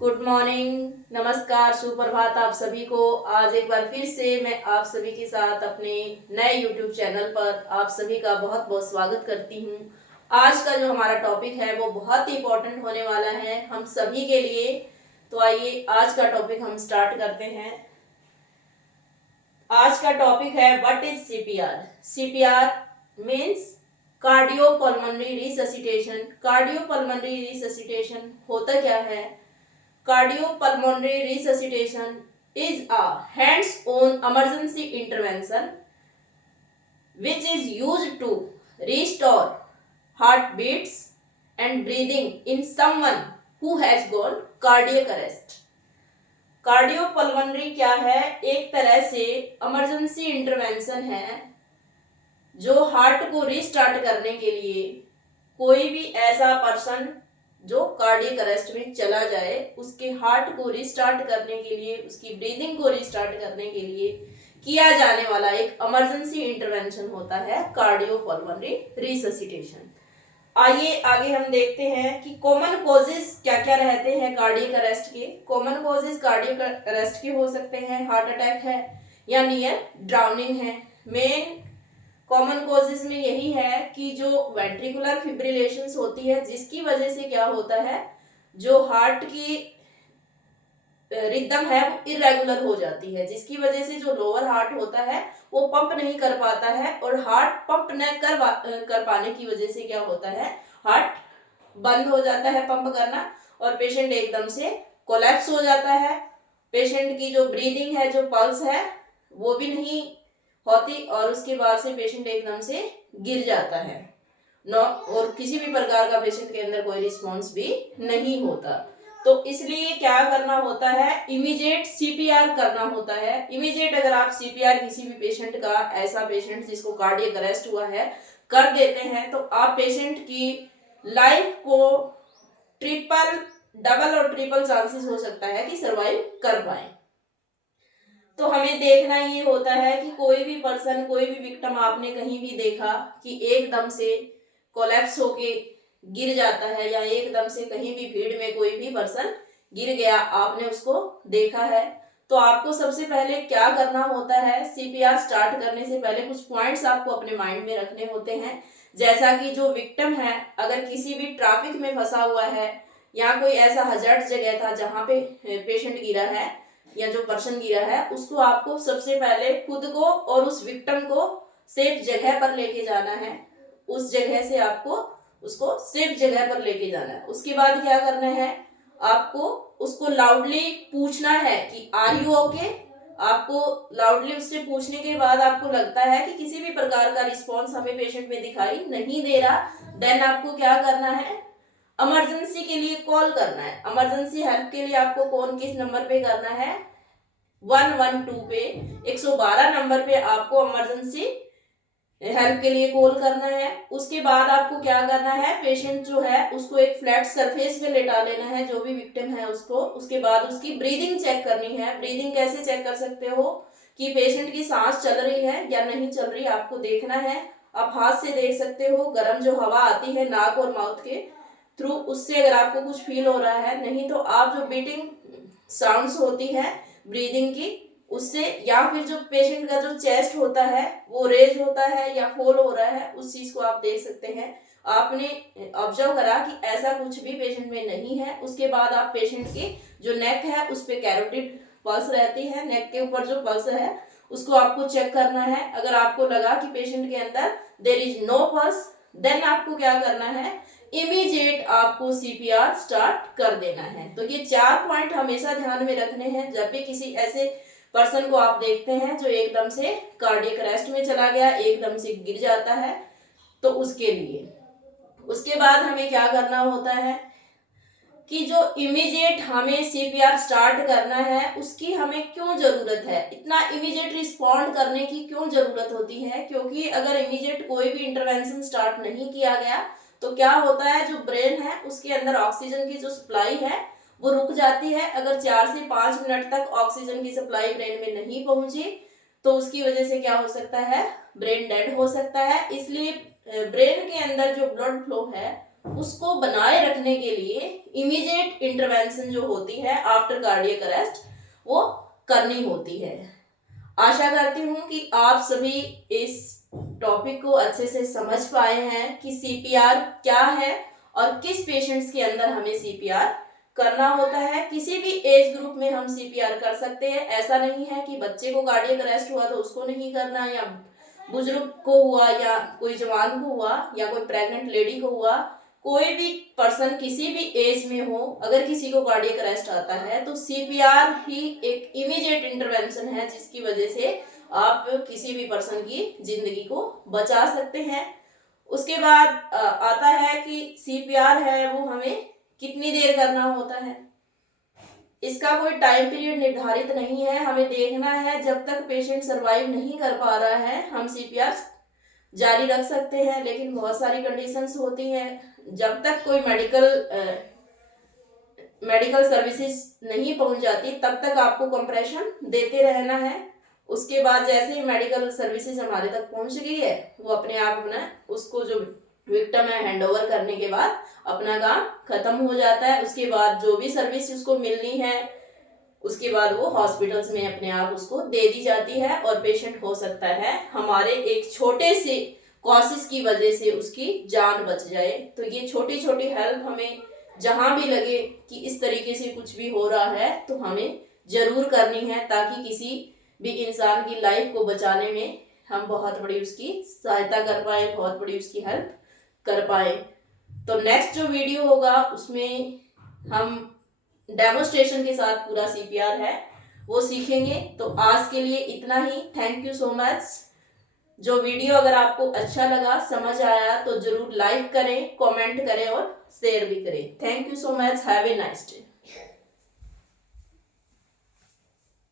Good morning, नमस्कार, सुप्रभात आप सभी को। आज एक बार फिर से मैं आप सभी के साथ अपने नए यूट्यूब चैनल पर आप सभी का बहुत बहुत स्वागत करती हूँ। आज का जो हमारा टॉपिक है वो बहुत ही इम्पोर्टेंट होने वाला है हम सभी के लिए। तो आइए आज का टॉपिक हम स्टार्ट करते हैं। आज का टॉपिक है what is CPR. CPR means cardiopulmonary resuscitation. Cardiopulmonary resuscitation होता क्या है? Cardiopulmonary resuscitation is a hands-on emergency intervention which is used to restore heartbeats and breathing in someone who has gone cardiac arrest. Cardiopulmonary क्या है? एक तरह से emergency intervention है जो हार्ट को रिस्टार्ट करने के लिए कोई भी ऐसा पर्सन जो कार्डियक अरेस्ट में चला जाए उसके हार्ट को रिस्टार्ट करने के लिए, उसकी ब्रीदिंग को रिस्टार्ट करने के लिए किया जाने वाला एक इमरजेंसी इंटरवेंशन होता है कार्डियोपल्मोनरी रिससिटेशन। आइए आगे हम देखते हैं कि कॉमन कॉजेस क्या क्या रहते हैं कार्डियक अरेस्ट के। कॉमन कॉजेस कार्डियक अरेस्ट के हो सकते हैं, हार्ट अटैक है या नियर ड्राउनिंग है। मेन कॉमन कॉजेज में यही है कि जो वेंट्रिकुलर फिब्रिलेशंस होती है जिसकी वजह से क्या होता है, जो हार्ट की रिदम है वो इरेगुलर हो जाती है, जिसकी वजह से जो लोअर हार्ट होता है वो पंप नहीं कर पाता है और हार्ट पंप न कर पाने की वजह से क्या होता है, हार्ट बंद हो जाता है पंप करना और पेशेंट एकदम से कोलैप्स हो जाता है। पेशेंट की जो ब्रीदिंग है, जो पल्स है वो भी नहीं होती और उसके बाद से पेशेंट एकदम से गिर जाता है और किसी भी प्रकार का पेशेंट के अंदर कोई रिस्पॉन्स भी नहीं होता। तो इसलिए क्या करना होता है, इमीडिएट सीपीआर करना होता है। इमीडिएट अगर आप सीपीआर किसी भी पेशेंट का, ऐसा पेशेंट जिसको कार्डियक अरेस्ट हुआ है, कर देते हैं तो आप पेशेंट की लाइफ को डबल और ट्रिपल चांसेस हो सकता है कि सरवाइव कर पाए। तो हमें देखना ये होता है कि कोई भी पर्सन, कोई भी विक्टिम आपने कहीं भी देखा कि एकदम से कोलैप्स होके गिर जाता है या एकदम से कहीं भी भीड़ में कोई भी पर्सन गिर गया, आपने उसको देखा है, तो आपको सबसे पहले क्या करना होता है, सीपीआर स्टार्ट करने से पहले कुछ पॉइंट्स आपको अपने माइंड में रखने होते हैं। जैसा कि जो विक्टिम है अगर किसी भी ट्रैफिक में फंसा हुआ है या कोई ऐसा हजार्ड जगह था जहाँ पे पेशेंट गिरा है या जो पर्सन गिरा है, उसको आपको सबसे पहले खुद को और उस विक्टिम को सेफ जगह पर लेके जाना है। उस जगह से आपको उसको सेफ जगह पर लेके जाना है। उसके बाद क्या करना है, आपको उसको लाउडली पूछना है कि आर यू ओके। आपको लाउडली उससे पूछने के बाद आपको लगता है कि किसी भी प्रकार का रिस्पॉन्स हमें पेशेंट में दिखाई नहीं दे रहा, देन आपको क्या करना है, इमरजेंसी के लिए कॉल करना है। इमरजेंसी हेल्प के लिए आपको कौन किस नंबर पे करना है, 112 पे, 112 नंबर पे आपको इमरजेंसी हेल्प के लिए कॉल करना है। उसके बाद आपको क्या करना है, पेशेंट जो है उसको एक फ्लैट सरफेस पे लेटा लेना है, जो भी विक्टिम है उसको। उसके बाद उसकी ब्रीदिंग चेक करनी है। ब्रीदिंग कैसे चेक कर सकते हो कि पेशेंट की सांस चल रही है या नहीं चल रही, आपको देखना है। आप हाथ से देख सकते हो, गर्म जो हवा आती है नाक और माउथ के थ्रू, उससे अगर आपको कुछ फील हो रहा है, नहीं तो आप जो बीटिंग साउंड्स होती है ब्रीदिंग की, उससे, या फिर जो पेशेंट का जो चेस्ट होता है वो रेज होता है या फॉल हो रहा है, उस चीज को आप देख सकते हैं। आपने ऑब्जर्व करा कि ऐसा कुछ भी पेशेंट में नहीं है। उसके बाद आप पेशेंट की जो नेक है उस पर कैरोटिड पल्स रहती है, नेक के ऊपर जो पल्स है उसको आपको चेक करना है। अगर आपको लगा कि पेशेंट के अंदर there is no pulse, then आपको क्या करना है, इमीडिएट आपको सीपीआर स्टार्ट कर देना है। तो ये 4 पॉइंट हमेशा ध्यान में रखने हैं जब भी किसी ऐसे पर्सन को आप देखते हैं जो एकदम से कार्डियक अरेस्ट में चला गया, एकदम से गिर जाता है, तो उसके लिए। उसके बाद हमें क्या करना होता है कि जो इमीडिएट हमें सीपीआर स्टार्ट करना है उसकी हमें क्यों जरूरत है, इतना इमीडिएट रिस्पॉन्ड करने की क्यों जरूरत होती है, क्योंकि अगर इमीडिएट कोई भी इंटरवेंशन स्टार्ट नहीं किया गया तो क्या होता है, जो ब्रेन है उसके अंदर ऑक्सीजन की जो सप्लाई है वो रुक जाती है। अगर 4 से 5 मिनट तक ऑक्सीजन की सप्लाई ब्रेन में नहीं पहुंची तो उसकी वजह से क्या हो सकता है, ब्रेन डेड हो सकता है। इसलिए ब्रेन के अंदर जो ब्लड फ्लो है उसको बनाए रखने के लिए इमीडिएट इंटरवेंशन जो होती है आफ्टर कार्डियक अरेस्ट वो करनी होती है। आशा करती हूँ कि आप सभी इस टॉपिक को अच्छे से समझ पाए हैं कि सीपीआर क्या है और किस पेशेंट्स के अंदर हमें सीपीआर करना होता है। किसी भी एज ग्रुप में हम सीपीआर कर सकते हैं। ऐसा नहीं है कि बच्चे को कार्डियक अरेस्ट हुआ तो उसको नहीं करना, या बुजुर्ग को हुआ, या कोई जवान को हुआ, या कोई प्रेग्नेंट लेडी को हुआ। कोई भी पर्सन किसी भी एज में हो, अगर किसी को कार्डियक अरेस्ट आता है तो सीपीआर ही एक इमीडिएट इंटरवेंशन है जिसकी वजह से आप किसी भी पर्सन की जिंदगी को बचा सकते हैं। उसके बाद आता है कि सीपीआर है वो हमें कितनी देर करना होता है। इसका कोई टाइम पीरियड निर्धारित नहीं है। हमें देखना है जब तक पेशेंट सरवाइव नहीं कर पा रहा है हम सीपीआर जारी रख सकते हैं। लेकिन बहुत सारी कंडीशंस होती हैं, जब तक कोई मेडिकल सर्विसेज नहीं पहुंच जाती तब तक आपको कंप्रेशन देते रहना है। उसके बाद जैसे ही मेडिकल सर्विसेज हमारे तक पहुंच गई है वो अपने आप अपना उसको जो विक्टिम है हैंडओवर करने के बाद अपना काम खत्म हो जाता है। उसके बाद जो भी सर्विस उसको मिलनी है उसके बाद वो हॉस्पिटल्स में अपने आप उसको दे दी जाती है और पेशेंट हो सकता है हमारे एक छोटे से कोशिश की वजह से उसकी जान बच जाए। तो ये छोटी छोटी हेल्प हमें जहां भी लगे कि इस तरीके से कुछ भी हो रहा है तो हमें जरूर करनी है, ताकि किसी भी इंसान की लाइफ को बचाने में हम बहुत बड़ी उसकी सहायता कर पाए, बहुत बड़ी उसकी हेल्प कर पाए। तो नेक्स्ट जो वीडियो होगा उसमें हम डेमोस्ट्रेशन के साथ पूरा सीपीआर है वो सीखेंगे। तो आज के लिए इतना ही। Thank you so much. जो वीडियो अगर आपको अच्छा लगा, समझ आया तो जरूर लाइक करें, कमेंट करें और शेयर भी करें। Thank you so much. Have a nice day.